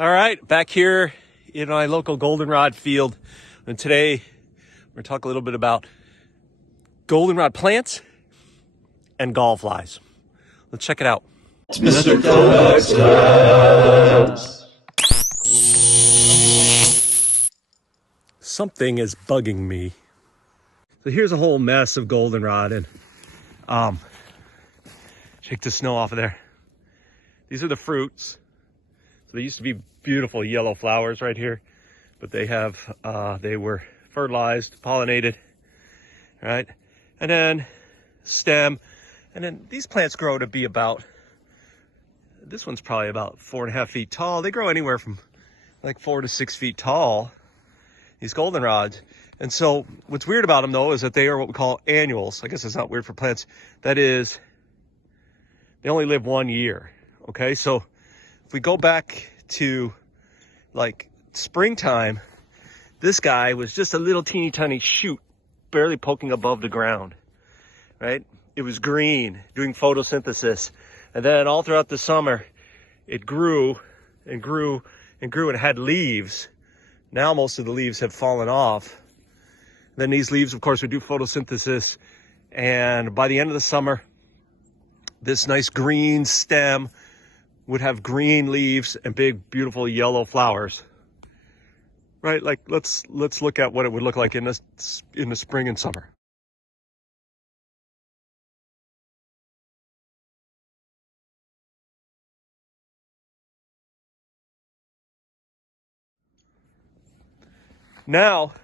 All right, back here in my local goldenrod field, and today we're going to talk a little bit about goldenrod plants and gall flies. Let's check it out. Mr. Coextens. Something is bugging me. So here's a whole mess of goldenrod, and shake the snow off of there. These are the fruits. So they used to be beautiful yellow flowers right here, but they were fertilized, pollinated, right? And then stem, and then these plants grow to be about, this one's probably about 4.5 feet tall. They grow anywhere from like 4 to 6 feet tall, these goldenrods. And so what's weird about them though is that they are what we call annuals. I guess it's not weird for plants. That is, they only live 1 year, okay? So if we go back to like springtime, this guy was just a little teeny tiny shoot, barely poking above the ground, right? It was green, doing photosynthesis. And then all throughout the summer, it grew and grew and grew and had leaves. Now most of the leaves have fallen off. Then these leaves, of course, would do photosynthesis. And by the end of the summer, this nice green stem would have green leaves and big, beautiful yellow flowers, right? Like let's look at what it would look like in the spring and summer. Now,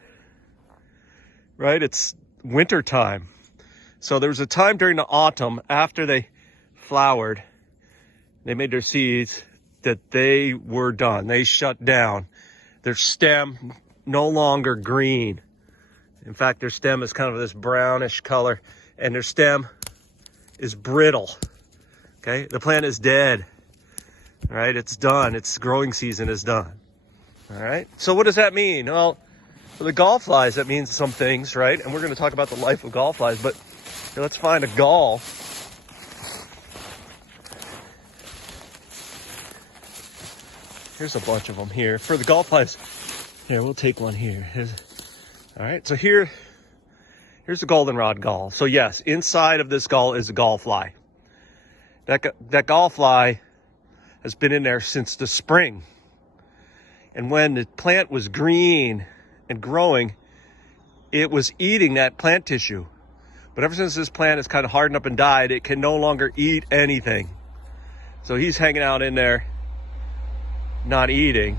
right, it's winter time. So there was a time during the autumn after they flowered, they made their seeds, that they were done. They shut down. Their stem no longer green. In fact, their stem is kind of this brownish color, and their stem is brittle. Okay, the plant is dead. All right, it's done. Its growing season is done. All right, so what does that mean? Well, for the gall flies, that means some things, right? And we're going to talk about the life of gall flies, but here, let's find a gall. Here's a bunch of them here. For the gall flies, here, we'll take one here. All right, so here's the goldenrod gall. So yes, inside of this gall is a gall fly. That gall fly has been in there since the spring. And when the plant was green and growing, it was eating that plant tissue. But ever since this plant has kind of hardened up and died, it can no longer eat anything. So he's hanging out in there, not eating.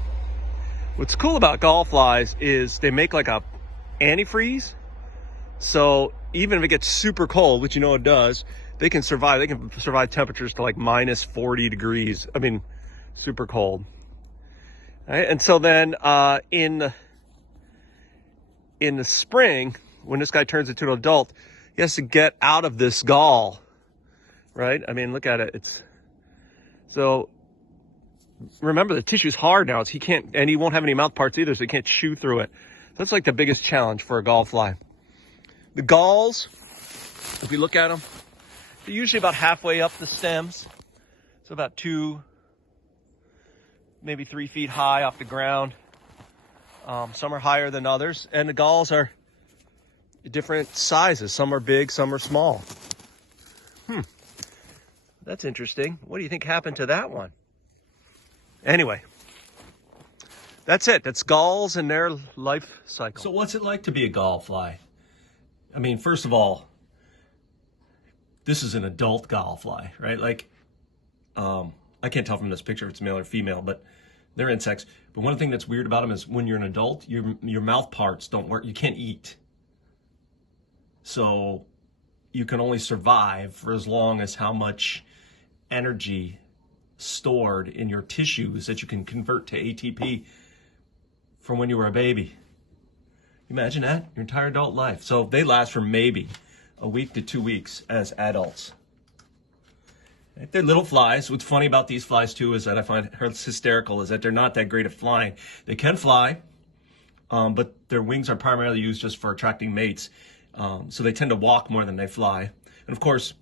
What's cool about gall flies is they make like a antifreeze. So even if it gets super cold, which you know it does, they can survive. They can survive temperatures to like minus 40 degrees. I mean, super cold. All right, and so then in the spring, when this guy turns into an adult, he has to get out of this gall, right? I mean, look at it. So remember, the tissue's hard now. He can't, and he won't have any mouth parts either, so he can't chew through it. That's like the biggest challenge for a gall fly. The galls, if we look at them, they're usually about halfway up the stems. So about 2, maybe 3 feet high off the ground. Some are higher than others, and the galls are different sizes. Some are big, some are small. That's interesting. What do you think happened to that one? Anyway, that's it. That's galls and their life cycle. So what's it like to be a gall fly? I mean, first of all, this is an adult gall fly, right? Like, I can't tell from this picture if it's male or female, but they're insects. But one thing that's weird about them is when you're an adult, your mouth parts don't work. You can't eat. So you can only survive for as long as how much energy stored in your tissues that you can convert to ATP from when you were a baby. Imagine that, your entire adult life. So they last for maybe a week to 2 weeks as adults. They're little flies. What's funny about these flies too is that I find hysterical is that they're not that great at flying. They can fly, but their wings are primarily used just for attracting mates. So they tend to walk more than they fly. And of course,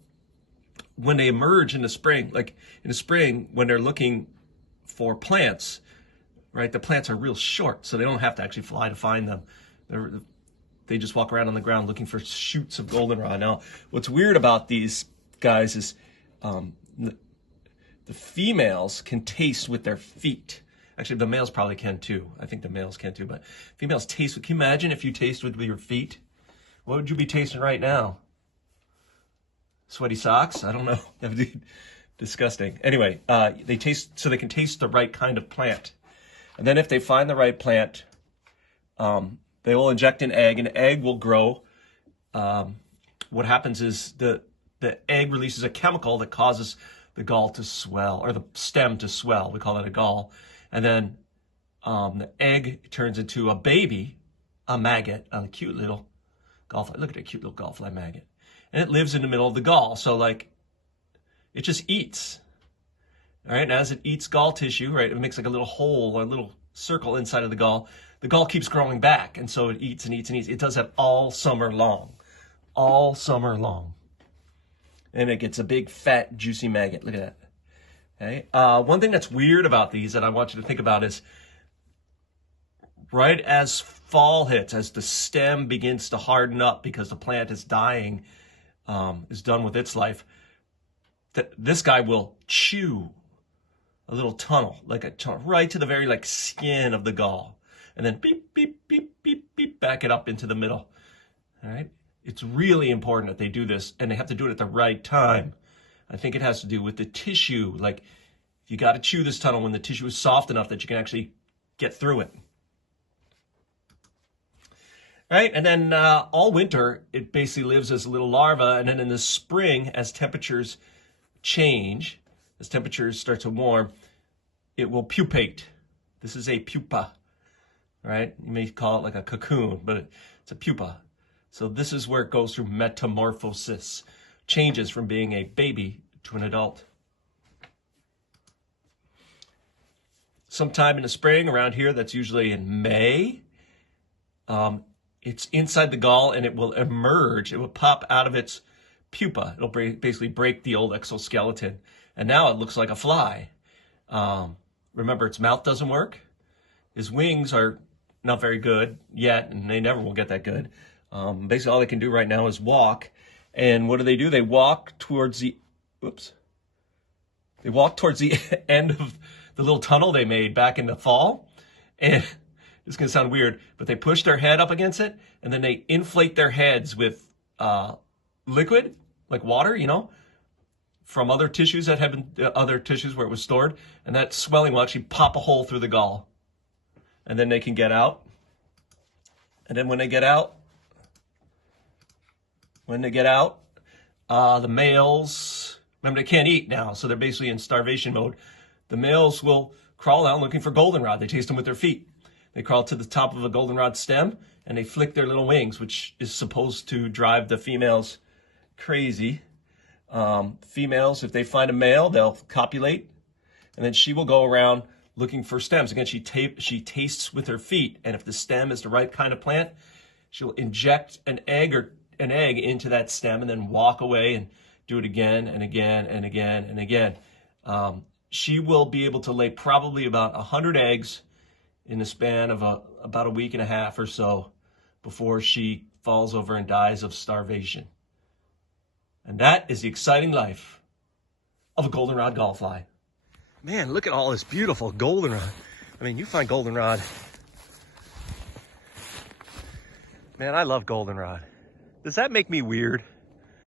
when they emerge in the spring, like in the spring, when they're looking for plants, right? The plants are real short, so they don't have to actually fly to find them. They just walk around on the ground looking for shoots of goldenrod. Now, what's weird about these guys is the females can taste with their feet. Actually, the males probably can too. I think the males can too, but females taste. Can you imagine if you taste with your feet? What would you be tasting right now? Sweaty socks? I don't know. Disgusting. Anyway, they taste, so they can taste the right kind of plant. And then if they find the right plant, they will inject an egg, and the egg will grow. What happens is the egg releases a chemical that causes the gall to swell, or the stem to swell. We call it a gall. And then the egg turns into a baby, a maggot, a cute little gallfly. Look at that cute little gallfly maggot. And it lives in the middle of the gall. So like, it just eats. All right, and as it eats gall tissue, right, it makes like a little hole or a little circle inside of the gall. The gall keeps growing back, and so it eats and eats and eats. It does that all summer long. All summer long. And it gets a big, fat, juicy maggot. Look at that. Okay. One thing that's weird about these that I want you to think about is right as fall hits, as the stem begins to harden up because the plant is dying, is done with its life, this guy will chew a little tunnel, like a tunnel, right to the very like skin of the gall, and then beep, beep, beep, beep, beep, back it up into the middle. All right. It's really important that they do this, and they have to do it at the right time. I think it has to do with the tissue. Like, you got to chew this tunnel when the tissue is soft enough that you can actually get through it. Right? And then all winter, it basically lives as a little larva. And then in the spring, as temperatures change, as temperatures start to warm, it will pupate. This is a pupa, right? You may call it like a cocoon, but it's a pupa. So this is where it goes through metamorphosis, changes from being a baby to an adult. Sometime in the spring around here, that's usually in May, it's inside the gall and it will emerge. It will pop out of its pupa. It'll basically break the old exoskeleton. And now it looks like a fly. Remember, its mouth doesn't work. His wings are not very good yet, and they never will get that good. Basically, all they can do right now is walk. And what do? They walk towards the, They walk towards the end of the little tunnel they made back in the fall. And it's going to sound weird, but they push their head up against it, and then they inflate their heads with liquid, like water, you know, from other tissues that have been, other tissues where it was stored. And that swelling will actually pop a hole through the gall. And then they can get out. And then when they get out, the males, remember they can't eat now, so they're basically in starvation mode. The males will crawl out looking for goldenrod. They taste them with their feet. They crawl to the top of a goldenrod stem and they flick their little wings, which is supposed to drive the females crazy. Females, if they find a male, they'll copulate, and then she will go around looking for stems. Again, she tastes with her feet, and if the stem is the right kind of plant, she'll inject an egg into that stem and then walk away and do it again and again and again and again. She will be able to lay probably about 100 eggs in the span of about a week and a half or so before she falls over and dies of starvation. And that is the exciting life of a goldenrod gallfly. Man, look at all this beautiful goldenrod. I mean, you find goldenrod. Man, I love goldenrod. Does that make me weird?